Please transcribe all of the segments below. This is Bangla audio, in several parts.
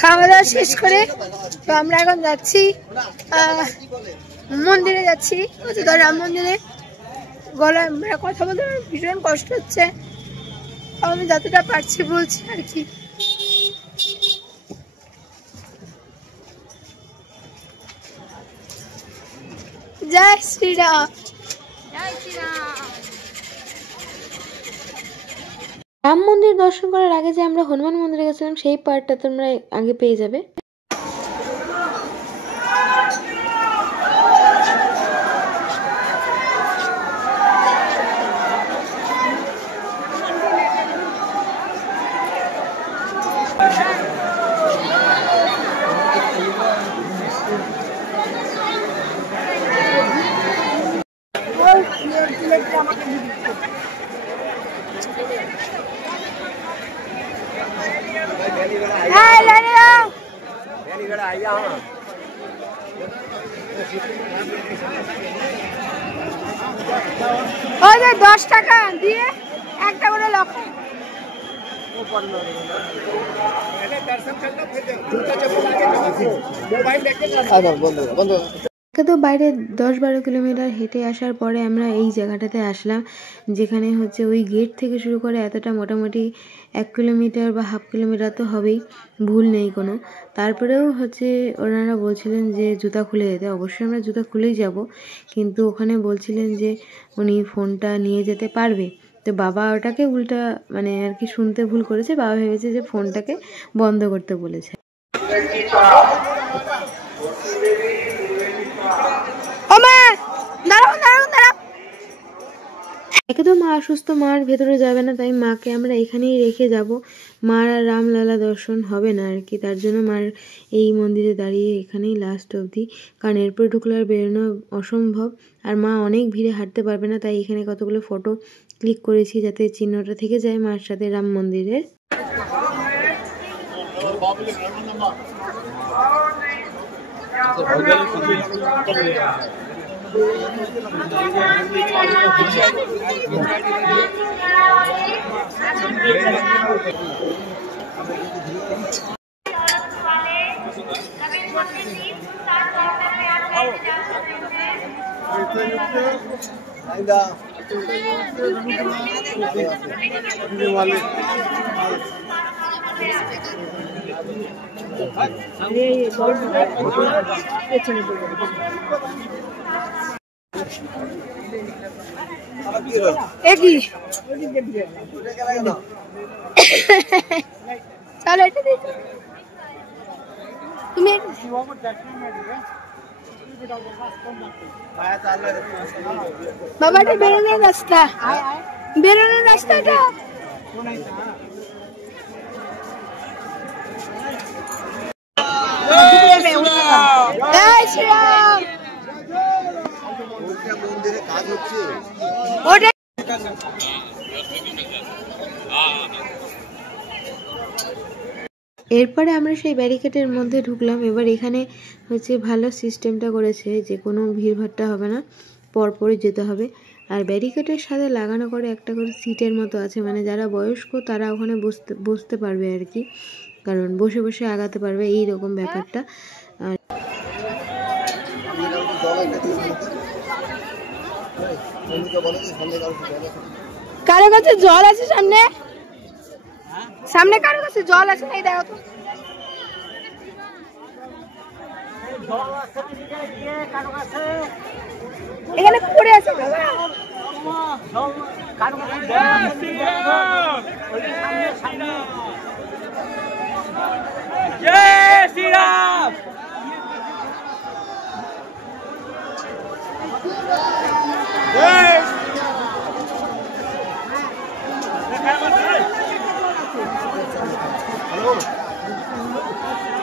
খাওয়া দাওয়া শেষ করে তো আমরা এখন যাচ্ছি মন্দিরে যাচ্ছি, রাম মন্দিরে। গলায় কথা বলতে ভীষণ কষ্ট হচ্ছে, আমি যতটা পারছি বলছি আর কি। জয় শ্রীরাম। রাম মন্দির দর্শন করার আগে যে আমরা হনুমান মন্দিরে গেছিলাম সেই পার্টটা তোমরা আগে পেয়ে যাবে। ওই যে 10 টাকা দিয়ে একটা করে লক্ষ্য। তো বাইরে 10-12 কিলোমিটার হেঁটে আসার পরে আমরা এই জায়গাটাতে আসলাম, যেখানে হচ্ছে ওই গেট থেকে শুরু করে এতটা মোটামুটি 1 কিলোমিটার বা হাফ কিলোমিটার তো হবেই, ভুল নেই কোনো। তারপরেও হচ্ছে ওনারা বলছিলেন যে জুতা খুলে যেতে। অবশ্যই আমরা জুতা খুলেই যাব, কিন্তু ওখানে বলছিলেন যে উনি ফোনটা নিয়ে যেতে পারবে। তো বাবা ওটাকে উল্টা মানে আর কি শুনতে ভুল করেছে, বাবা ভেবেছে যে ফোনটাকে বন্ধ করতে বলেছে। একে তো মা অসুস্থ, মার ভেতরে যাবে না, তাই মাকে আমরা এখানেই রেখে যাব। মার আর রামলালা দর্শন হবে না আর কি, তার জন্য মার এই মন্দিরে দাঁড়িয়ে এখানেই লাস্ট অবধি, কারণ এরপরে ঢুকলে আর বেরোনো অসম্ভব, আর মা অনেক ভিড়ে হাঁটতে পারবে না। তাই এখানে কতগুলো ফটো ক্লিক করেছি যাতে চিহ্নটা থেকে যায় মার সাথে রাম মন্দিরের। চলো এটা দেখো তুমি। বাবা এটা বেরোনোর রাস্তা, বেরোনোর রাস্তাটা। জয় শ্রীরাম। মন্দিরে কাজ হচ্ছে ওটা। এরপরে আমরা সেই ব্যারিকেডের মধ্যে ঢুকলাম। এবার এখানে হচ্ছে ভালো সিস্টেমটা করেছে যে কোনো ভিড়ভাট্টা হবে না, পরপরই যেতে হবে। আর ব্যারিকেডের সাথে লাগানো করে একটা করে সিটের মতো আছে, মানে যারা বয়স্ক তারা ওখানে বসতে পারবে আর কি, কারণ বসে বসে আগাতে পারবে এই রকম ব্যাপারটা। আর কারো কাছে জল আছে সামনে? সামনে কারো কাছে জল আছে নাই দেখো তো। এখানে পড়ে আছে জয় শ্রীরাম।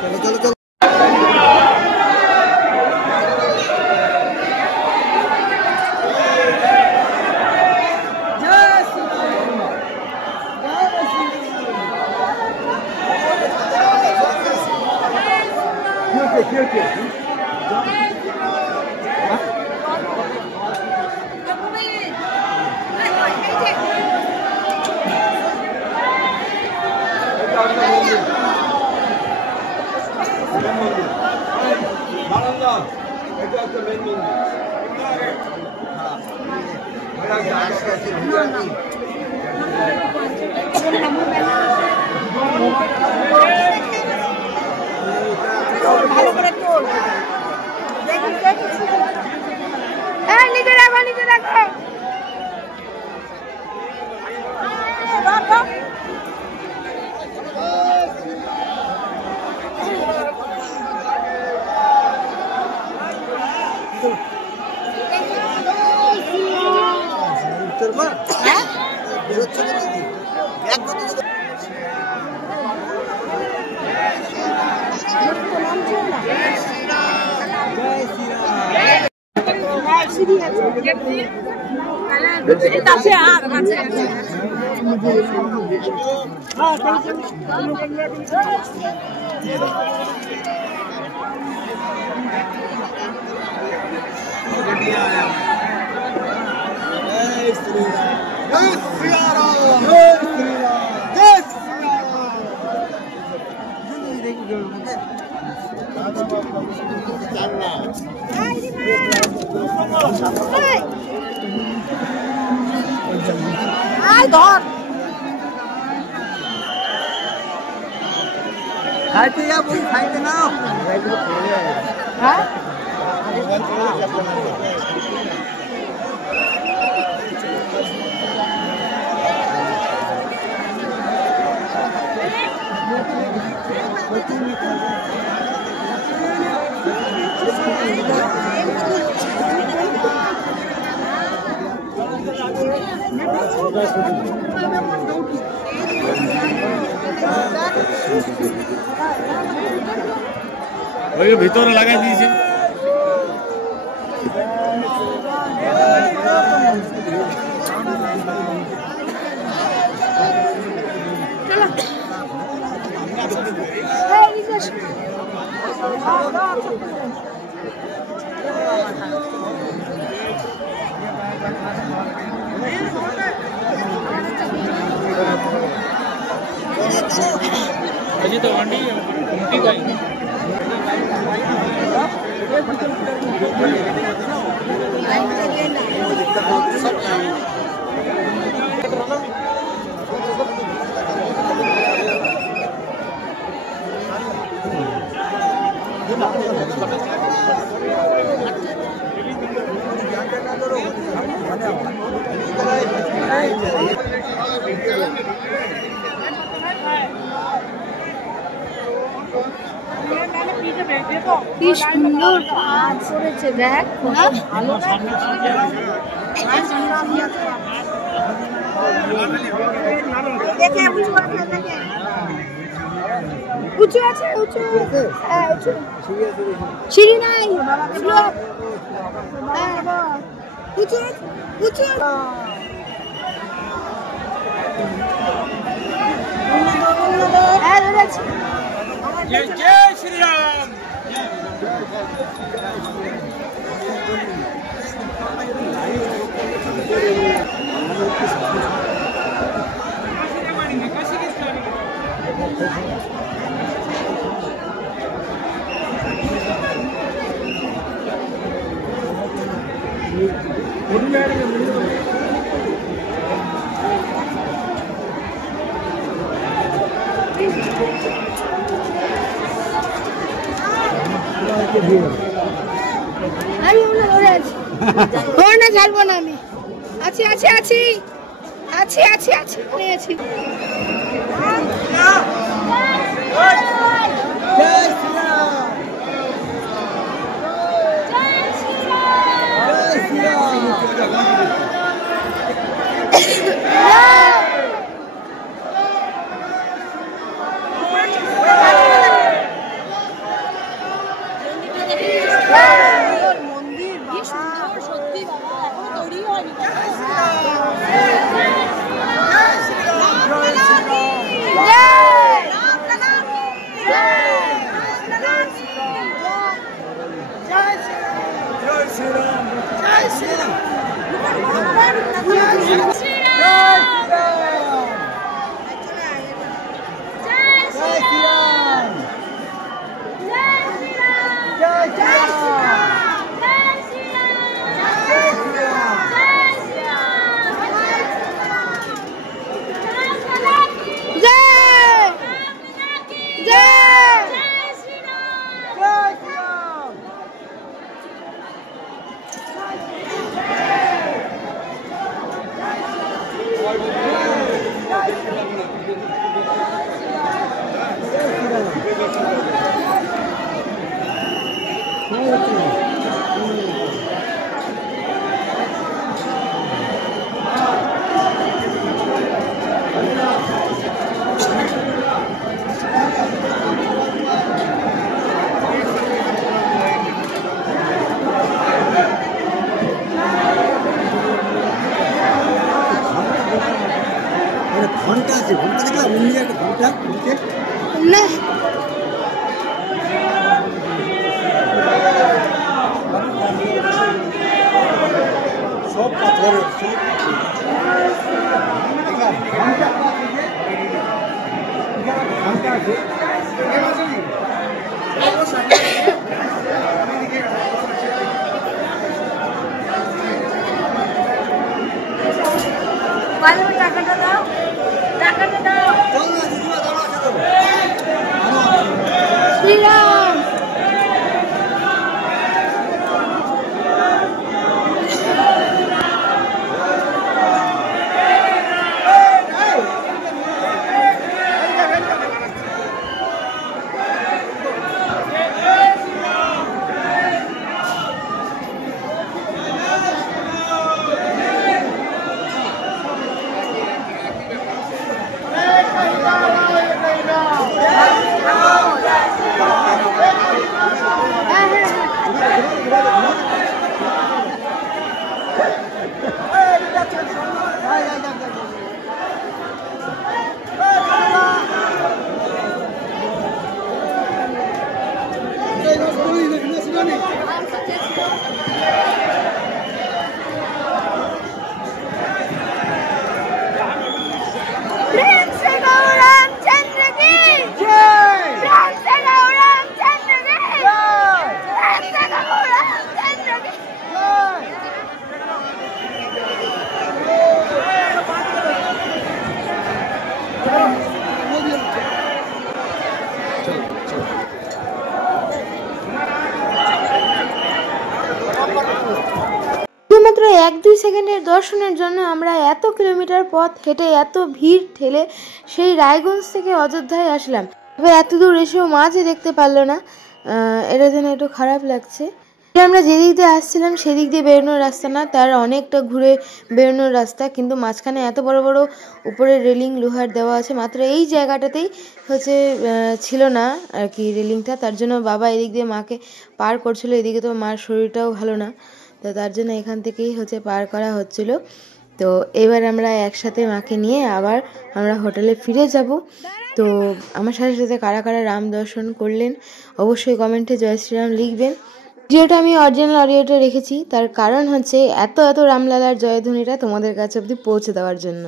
চলো চলো চলো। নিচে রাখো, নিচে রাখো। ধর খাইতে যা বই খাইতে নাও হ্যাঁ ওই ভিতরে লাগাই দিয়েছে अजी तो वंडी उल्टी गई কি সুন্দর কাজ করেছে দেখ ভালো উঁচু আছে উঁচু হ্যাঁ উঁচু সিঁড়ি নাই উঁচু উঁচু হ্যাঁ ধরেছি जय श्री राम আমি ওনা ধরে আছি ওনা ছাড়বো না আমি আছি আছি আছি আছি আছি আছি আমি আছি জয় ঘন্টা আছে, ঘন্টা দেখলাম একটা ঘন্টা না সব পাথরের ঘন্টা আছে। টাকাটা দাও, টাকাটা দাও। শ্রীরাম प्रेम से गौ रामचंद्र की प्रेम से गौ रामचंद्र की प्रेम से गौ रामचंद्र की শুধুমাত্র 1-2 সেকেন্ডের দর্শনের জন্য আমরা এত কিলোমিটার পথ হেঁটে এত ভিড় ঠেলে সেই রায়গঞ্জ থেকে অযোধ্যায় আসলাম। তবে এত দূর এসেও মাঝে দেখতে পারলো না, এটা যেন একটু খারাপ লাগছে। আমরা যেদিক দিয়ে আসছিলাম সেদিক দিয়ে বেরোনোর রাস্তা না, তার অনেকটা ঘুরে বেরোনোর রাস্তা, কিন্তু মাঝখানে এত বড় বড় উপরে রেলিং লোহার দেওয়া আছে, মাত্র এই জায়গাটাতেই হচ্ছে ছিল না আর কি রেলিংটা, তার জন্য বাবা এদিক দিয়ে মাকে পার করছিল। এদিকে তো মার শরীরটাও ভালো না, তো তার জন্য এখান থেকেই হচ্ছে পার করা হচ্ছিল। তো এবার আমরা একসাথে মাকে নিয়ে আবার আমরা হোটেলে ফিরে যাব। তো আমার সাথে সাথে কারা কারা রাম দর্শন করলেন অবশ্যই কমেন্টে জয় শ্রীরাম লিখবেন। ভিডিওটা আমি অরিজিনাল অডিওটা রেখেছি, তার কারণ হচ্ছে এত রামলালার জয়ধ্বনিটা তোমাদের কাছে অবধি পৌঁছে দেওয়ার জন্য।